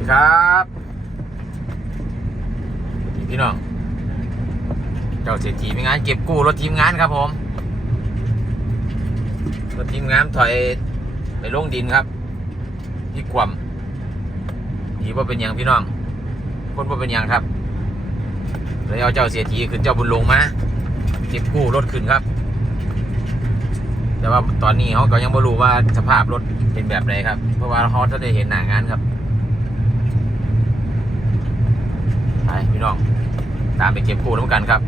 ดีครับพี่น้อง เจ้าเศรษฐีมีงานเก็บกู้รถทีมงานครับผม รถทีมงานถอยไปลงดินครับที่กวมดีว่าเป็นยังพี่น้อง คนว่าเป็นยังครับเลยเอาเจ้าเสียทีขึ้นเจ้าบุญลงมาเก็บกู้รถขึ้นครับ แต่ว่าตอนนี้เขาก็ยังไม่รู้ว่าสภาพรถเป็นแบบไหนครับ เพราะว่าเขาจะได้เห็นหน้างานครับไปพี่น้อง ตามไป เก็บกู้น้ำกันครับ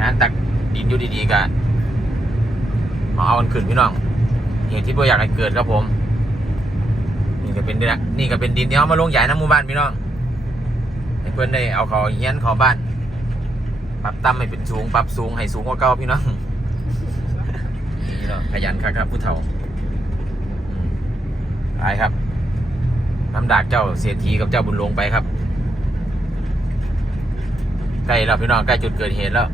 งานตักดินอยู่ดีๆกันมาเอามันขึ้นพี่น้อง เหตุที่พ่อยากให้เกิดครับผม นี่ก็เป็นดินนี่ก็เป็นดินที่เขามาลงใหญ่น้ำหมู่บ้านพี่น้องให้เพื่อนได้เอาเขาเฮี้ยนเขาบ้าน ปรับต่ำให้เป็นสูง ปรับสูงให้สูงกว่าเก่าพี่น้องนี่เนาะขยันครับครับผู้เฒ่าไปครับน้ำดากเจ้าเศรษฐีกับเจ้าบุญหลวงไปครับ ใกล้แล้วพี่น้องใกล้จุดเกิดเหตุแล้ว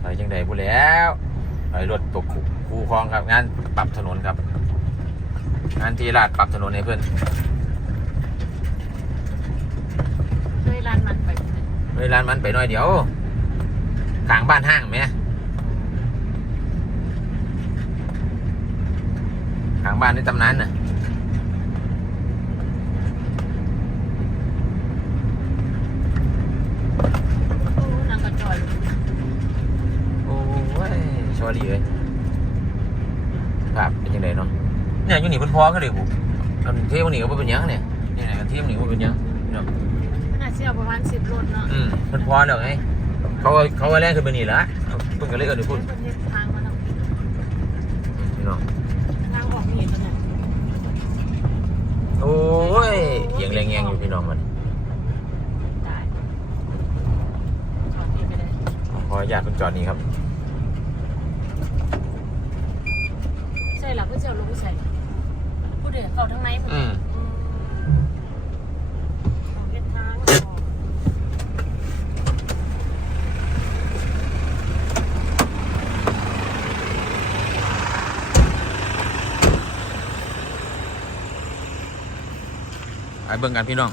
ไปจังใดพูดแล้วไปรถตกคูคูคลองครับงานปรับถนนครับ งานที่ลาดปรับถนนให้เพื่อนเคยร้านมันไปไหมเลยร้านมันไปหน่อยเดี๋ยวขางบ้านห้างไหมขางบ้านในตำนานน่ะ โอ้นางก็จอย โอ้ย ชวดีเลยครับเป็นยังไงเนาะเนี่ยอยู่นี่เพิ่นพอก็เลยบุอันเทพนี่ก็บ่เป็นหยังเนี่ยนี่ไหนอันเทพนี่ก็บ่เป็นหยังพี่น้องน่าเชื่อประมาณสิบรถเนาะอืมเพิ่นพอแล้วไงเขาก็เขาก็แรงขึ้นไปนี่ละเพิ่นก็เลยเอิ้นให้คุพุ่นณเทศทางมาทางพี่น้องทางออกไม่เห็นตรงไหนโอ้ยเอียงแรงแยงอยู่พี่น้องมันตายจอดนี่ไปเลยขออนุญาตเพิ่นจอดนี่ครับ ใช่หลักผู้เจ้าลงผู้ใส่ผู้เดือดเขาทางไหนหมดอืมของเฮ็ดทางออกไปเบิ่งกันพี่น้อง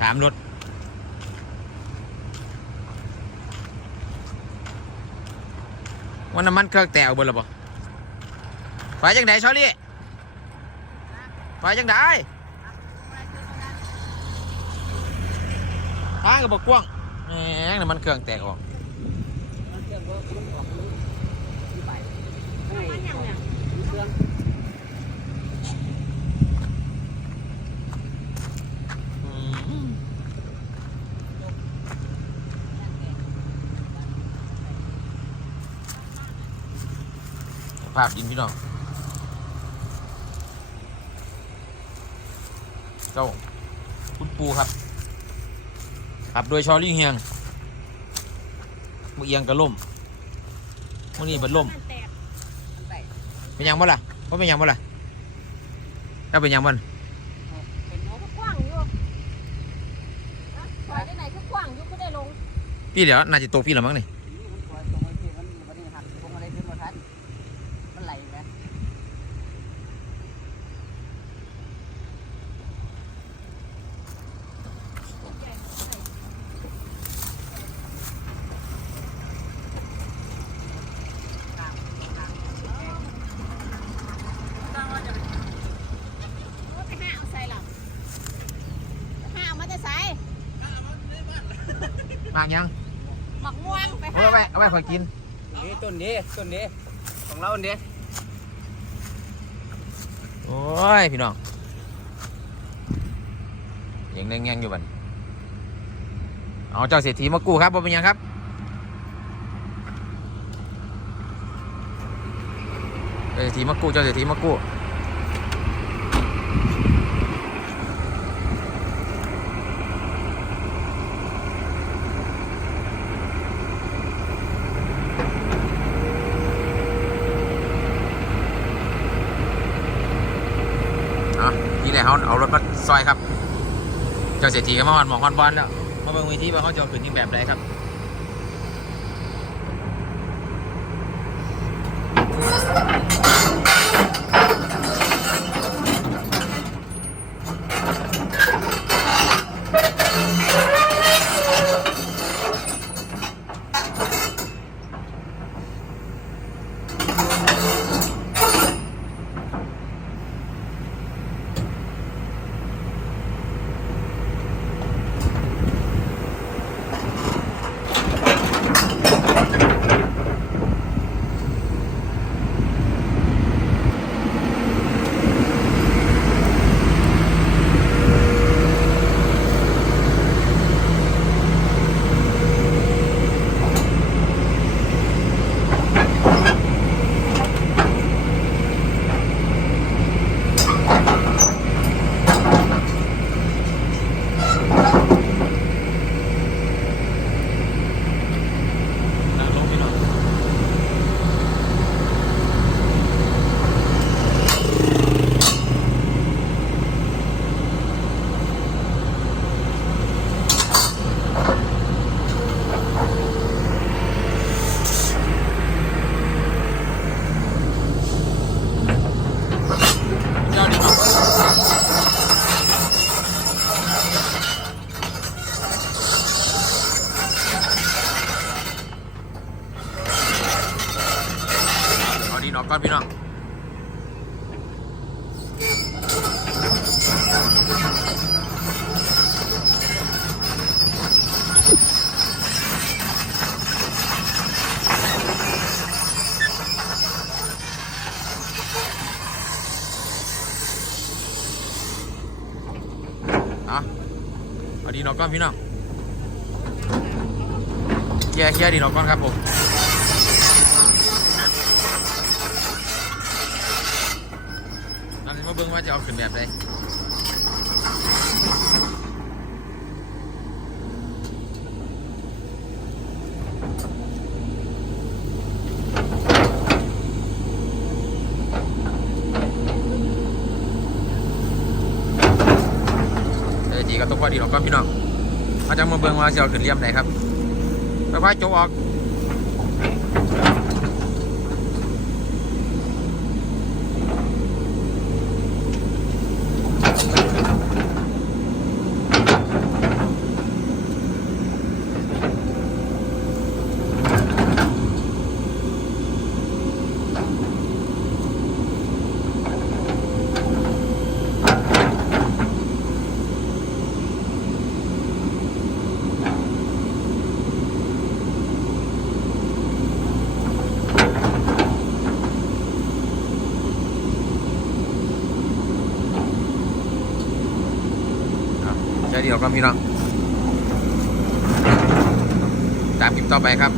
สามรถวันน้ำมันเครื่องแตกเอาเบนหรอบ่ ไปจังไดชอลี่ไปจังไดทางก็บอกกว้างแหมน้ำมันเครื่องแตกออกภาพดินพี่น้อง เจ้าคุณปูครับขับโดยชอลี่เฮียงมือเอียงกระล่มมือนี่บัดล่มมันแตกเป็นหยังบ่ล่ะว่าเป็นหยังบ่ล่ะแล้วเป็นหยังบ่นเป็นน้องก็กว้างอยู่นะปล่อยได้ไหนก็กว้างอยู่ก็ได้ลงพี่เดี๋ยวน่าจะโตพี่แล้วมั้งนี่ มันไหลไหม ว่าไปห้าเอาใส่หลับห้าเอามา จะใส่มากยังหมักม่วงไปเอาห้าไว้เอาไว้คอยกินนี่ต้นนี้ต้นนี้ของเราเนี่ยโอ้ยพี่น้องยังแงงๆอยู่บันเอาเจ้าเศรษฐีมากู้ครับบ่เป็นหยังครับเจ้าเศรษฐีมากู้เจ้าเศรษฐีมากู้ อะนี่แหละ เขาเอารถมาซอยครับ เจ้าเศรษฐีก็มาหอนหมองหอนบอลแล้วมาเบิ่งวิธีว่าเขาจะเอาขึ้นยิงแบบไหนครับ นออ กก่อนพี่น้องเอาดีนอกก่อนพี่น้องเคลียร์เคลียร์ดีนอกก่อนครับผม เราจะ มาเบิ่งว่าจะเอาขึ้นแบบใดเดี๋ยวจีก็ตกว่าดีหรอกก็พี่น้องมาจะมาเบิ่งว่าจะเอาขึ้นเลี่ยมไหนครับค่อยโจกออก ใจเดียวครับพี่น้องตามคลิปต่อไปครับ